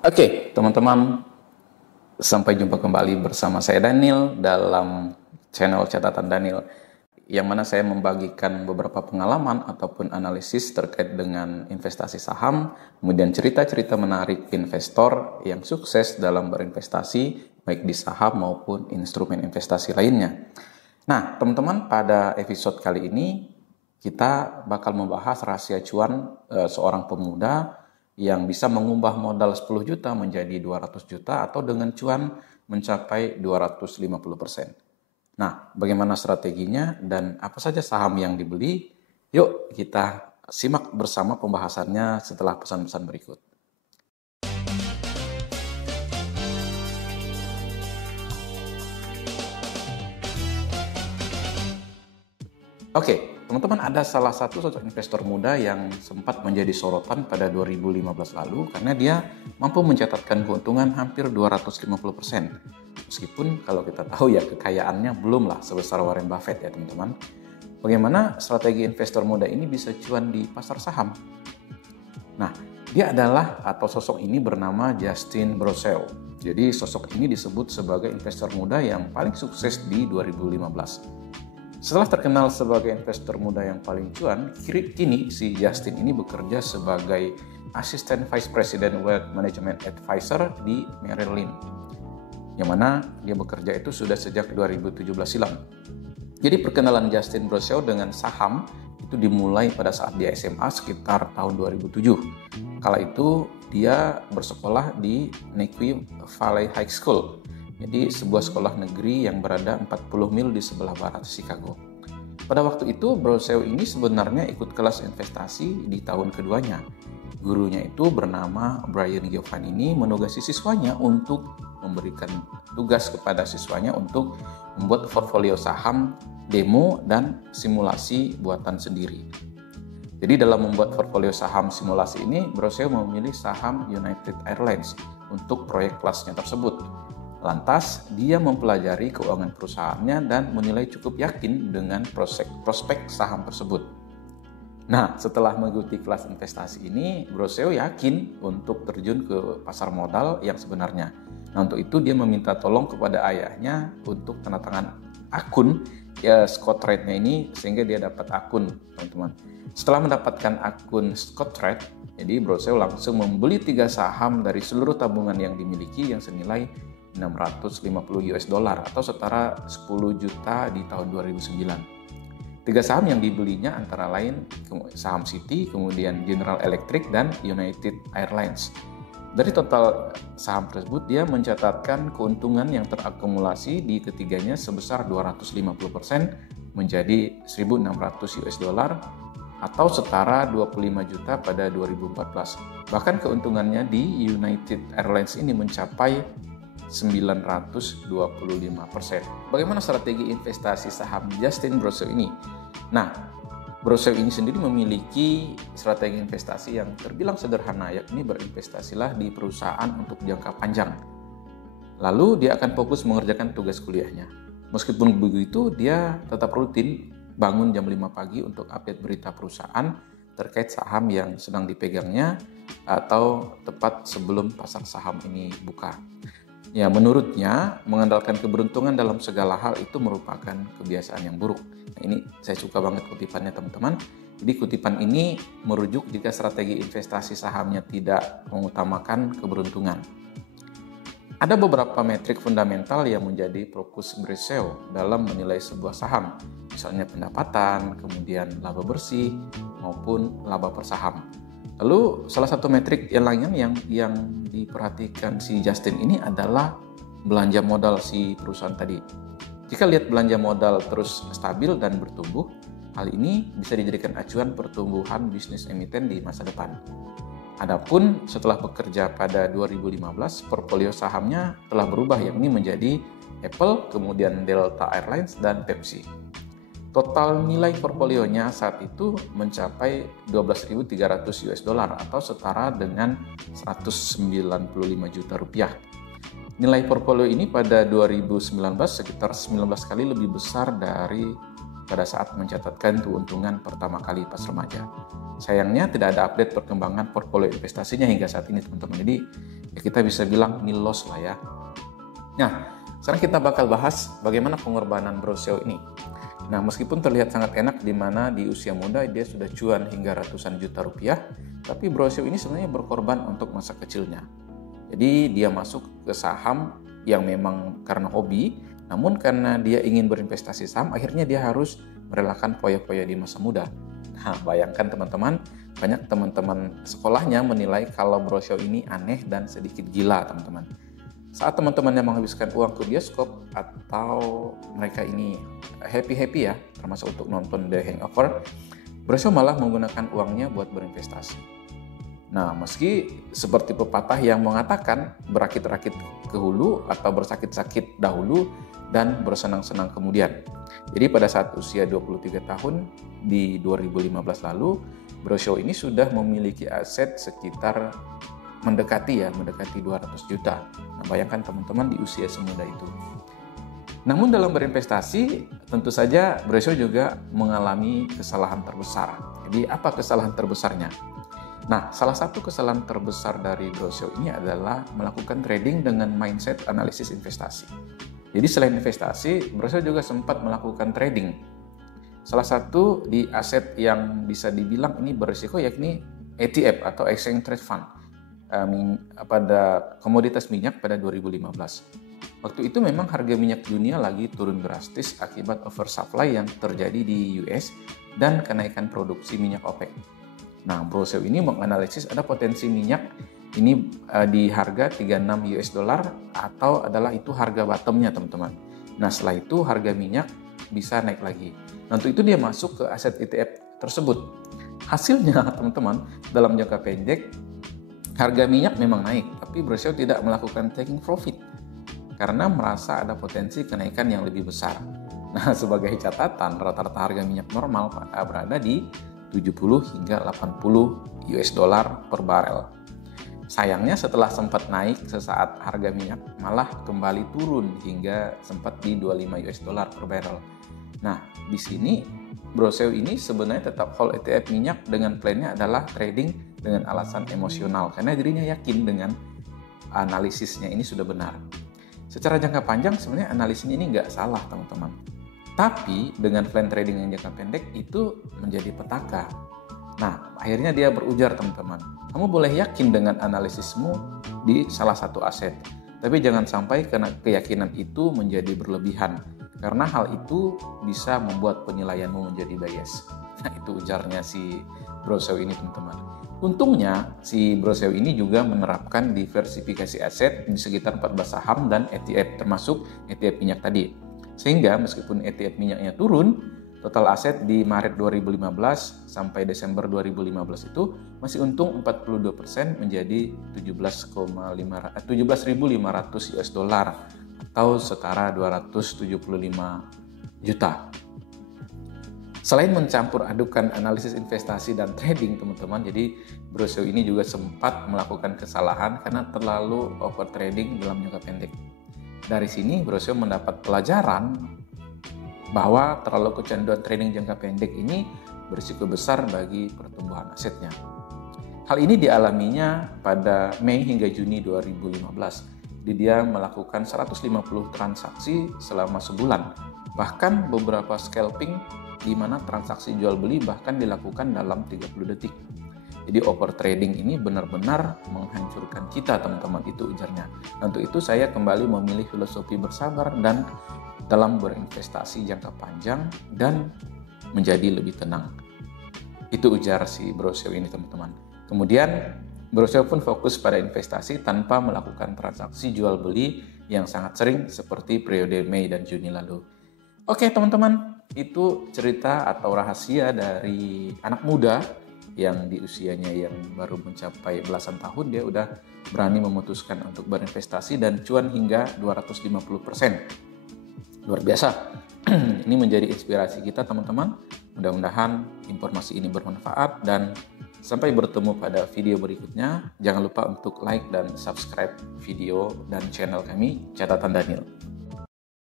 Oke, teman-teman, sampai jumpa kembali bersama saya Daniel dalam channel Catatan Daniel, yang mana saya membagikan beberapa pengalaman ataupun analisis terkait dengan investasi saham, kemudian cerita-cerita menarik investor yang sukses dalam berinvestasi, baik di saham maupun instrumen investasi lainnya. Nah, teman-teman, pada episode kali ini kita bakal membahas rahasia cuan seorang pemuda yang bisa mengubah modal 10 juta menjadi 200 juta atau dengan cuan mencapai 250%. Nah, bagaimana strateginya dan apa saja saham yang dibeli? Yuk kita simak bersama pembahasannya setelah pesan-pesan berikut. Oke, teman-teman, ada salah satu sosok investor muda yang sempat menjadi sorotan pada 2015 lalu karena dia mampu mencatatkan keuntungan hampir 250%. Meskipun kalau kita tahu ya kekayaannya belumlah sebesar Warren Buffett ya teman-teman. Bagaimana strategi investor muda ini bisa cuan di pasar saham? Nah, dia adalah atau sosok ini bernama Justin Brosseau. Jadi sosok ini disebut sebagai investor muda yang paling sukses di 2015. Setelah terkenal sebagai investor muda yang paling cuan, kini si Justin ini bekerja sebagai Assistant Vice President Wealth Management Advisor di Merrill Lynch, yang mana dia bekerja itu sudah sejak 2017 silam. Jadi perkenalan Justin Brosseau dengan saham itu dimulai pada saat dia SMA sekitar tahun 2007. Kala itu dia bersekolah di Nequi Valley High School. Jadi sebuah sekolah negeri yang berada 40 mil di sebelah barat Chicago. Pada waktu itu, Brosseau ini sebenarnya ikut kelas investasi di tahun keduanya. Gurunya itu bernama Brian Giovanni menugasi siswanya untuk memberikan tugas kepada siswanya untuk membuat portfolio saham, demo, dan simulasi buatan sendiri. Jadi dalam membuat portfolio saham simulasi ini, Brosseau memilih saham United Airlines untuk proyek kelasnya tersebut. Lantas, dia mempelajari keuangan perusahaannya dan menilai cukup yakin dengan prospek saham tersebut. Nah, setelah mengikuti kelas investasi ini, Brosseau yakin untuk terjun ke pasar modal yang sebenarnya. Nah, untuk itu dia meminta tolong kepada ayahnya untuk tanda tangan akun Scott Trade-nya ini sehingga dia dapat akun, teman-teman. Setelah mendapatkan akun Scott Trade, jadi Brosseau langsung membeli 3 saham dari seluruh tabungan yang dimiliki yang senilai $650 atau setara 10 juta di tahun 2009. 3 saham yang dibelinya antara lain saham Citi, kemudian General Electric, dan United Airlines. Dari total saham tersebut, dia mencatatkan keuntungan yang terakumulasi di ketiganya sebesar 250% menjadi $1.600 atau setara 25 juta pada 2014. Bahkan keuntungannya di United Airlines ini mencapai 925%. Bagaimana strategi investasi saham Justin Brosseau ini? Nah, Brosseau ini sendiri memiliki strategi investasi yang terbilang sederhana, yakni berinvestasilah di perusahaan untuk jangka panjang. Lalu dia akan fokus mengerjakan tugas kuliahnya. Meskipun begitu, dia tetap rutin bangun jam 5 pagi untuk update berita perusahaan terkait saham yang sedang dipegangnya atau tepat sebelum pasar saham ini buka. Ya, menurutnya mengandalkan keberuntungan dalam segala hal itu merupakan kebiasaan yang buruk. Nah, ini saya suka banget kutipannya, teman-teman. Jadi kutipan ini merujuk jika strategi investasi sahamnya tidak mengutamakan keberuntungan. Ada beberapa metrik fundamental yang menjadi fokus Brosseau dalam menilai sebuah saham, misalnya pendapatan, kemudian laba bersih, maupun laba per saham. Lalu salah satu metrik yang lainnya yang diperhatikan si Justin ini adalah belanja modal si perusahaan tadi. Jika lihat belanja modal terus stabil dan bertumbuh, hal ini bisa dijadikan acuan pertumbuhan bisnis emiten di masa depan. Adapun setelah bekerja pada 2015, portfolio sahamnya telah berubah, yakni menjadi Apple, kemudian Delta Airlines, dan Pepsi. Total nilai portfolionya saat itu mencapai $12.300 atau setara dengan 195 juta rupiah. Nilai portfolio ini pada 2019 sekitar 19 kali lebih besar dari pada saat mencatatkan keuntungan pertama kali pas remaja. Sayangnya tidak ada update perkembangan portfolio investasinya hingga saat ini, teman-teman. Jadi Ya kita bisa bilang nil loss lah ya. Nah, sekarang kita bakal bahas bagaimana pengorbanan Bro SEO ini. Nah, meskipun terlihat sangat enak di mana di usia muda dia sudah cuan hingga ratusan juta rupiah, tapi Bro SEO ini sebenarnya berkorban untuk masa kecilnya. Jadi dia masuk ke saham yang memang karena hobi, namun karena dia ingin berinvestasi saham, akhirnya dia harus merelakan poya-poya di masa muda. Nah, bayangkan teman-teman, banyak teman-teman sekolahnya menilai kalau Bro SEO ini aneh dan sedikit gila, teman-teman. Saat teman-teman yang menghabiskan uang ke bioskop atau mereka ini happy-happy ya, termasuk untuk nonton The Hangover, Bro SEO malah menggunakan uangnya buat berinvestasi. Nah, meski seperti pepatah yang mengatakan berakit-rakit ke hulu atau bersakit-sakit dahulu dan bersenang-senang kemudian. Jadi pada saat usia 23 tahun di 2015 lalu, Bro SEO ini sudah memiliki aset sekitar mendekati 200 juta. Nah, bayangkan teman-teman di usia semuda itu. Namun dalam berinvestasi, tentu saja Bro SEO juga mengalami kesalahan terbesar. Jadi apa kesalahan terbesarnya? Nah, salah satu kesalahan terbesar dari Bro SEO ini adalah melakukan trading dengan mindset analisis investasi. Jadi selain investasi, Bro SEO juga sempat melakukan trading. Salah satu di aset yang bisa dibilang ini berisiko yakni ETF atau Exchange Trade Fund pada komoditas minyak pada 2015. Waktu itu memang harga minyak dunia lagi turun drastis akibat oversupply yang terjadi di US dan kenaikan produksi minyak OPEC. Nah, Bro SEO ini menganalisis ada potensi minyak ini di harga 36 US dollar atau adalah itu harga bottomnya, teman-teman. Nah, setelah itu harga minyak bisa naik lagi. Nah, untuk itu dia masuk ke aset ETF tersebut. Hasilnya, teman-teman, dalam jangka pendek harga minyak memang naik, tapi Bro SEO tidak melakukan taking profit karena merasa ada potensi kenaikan yang lebih besar. Nah, sebagai catatan, rata-rata harga minyak normal berada di 70 hingga 80 US dollar per barel. Sayangnya setelah sempat naik sesaat harga minyak malah kembali turun hingga sempat di 25 US dollar per barel. Nah, di sini Bro SEO ini sebenarnya tetap hold ETF minyak dengan plannya adalah trading dengan alasan emosional karena dirinya yakin dengan analisisnya ini sudah benar. Secara jangka panjang sebenarnya analisisnya ini nggak salah, teman-teman. Tapi dengan plan trading yang jangka pendek itu menjadi petaka. Nah, akhirnya dia berujar, teman-teman, kamu boleh yakin dengan analisismu di salah satu aset, tapi jangan sampai karena keyakinan itu menjadi berlebihan, karena hal itu bisa membuat penilaianmu menjadi bias. Nah, itu ujarnya si Bro SEO ini, teman-teman. Untungnya, si Bro SEO ini juga menerapkan diversifikasi aset di sekitar 14 saham dan ETF, termasuk ETF minyak tadi. Sehingga meskipun ETF minyaknya turun, total aset di Maret 2015 sampai Desember 2015 itu masih untung 42% menjadi 17.500 US dollar atau setara 275 juta. Selain mencampur adukan analisis investasi dan trading, teman-teman, jadi Bro SEO ini juga sempat melakukan kesalahan karena terlalu over trading dalam jangka pendek. Dari sini Bro SEO mendapat pelajaran bahwa terlalu kecanduan trading jangka pendek ini berisiko besar bagi pertumbuhan asetnya. Hal ini dialaminya pada Mei hingga Juni 2015. Dia melakukan 150 transaksi selama sebulan. Bahkan beberapa scalping di mana transaksi jual beli bahkan dilakukan dalam 30 detik. Jadi over trading ini benar-benar menghancurkan kita, teman-teman, itu ujarnya. Untuk itu saya kembali memilih filosofi bersabar dan dalam berinvestasi jangka panjang dan menjadi lebih tenang. Itu ujar si Bro SEO ini, teman-teman. Kemudian Bro SEO pun fokus pada investasi tanpa melakukan transaksi jual beli yang sangat sering seperti periode Mei dan Juni lalu. Oke, teman-teman, itu cerita atau rahasia dari anak muda yang di usianya yang baru mencapai belasan tahun, dia udah berani memutuskan untuk berinvestasi dan cuan hingga 250%. Luar biasa. Ini menjadi inspirasi kita, teman-teman. Mudah-mudahan informasi ini bermanfaat dan sampai bertemu pada video berikutnya. Jangan lupa untuk like dan subscribe video dan channel kami, Catatan Daniel.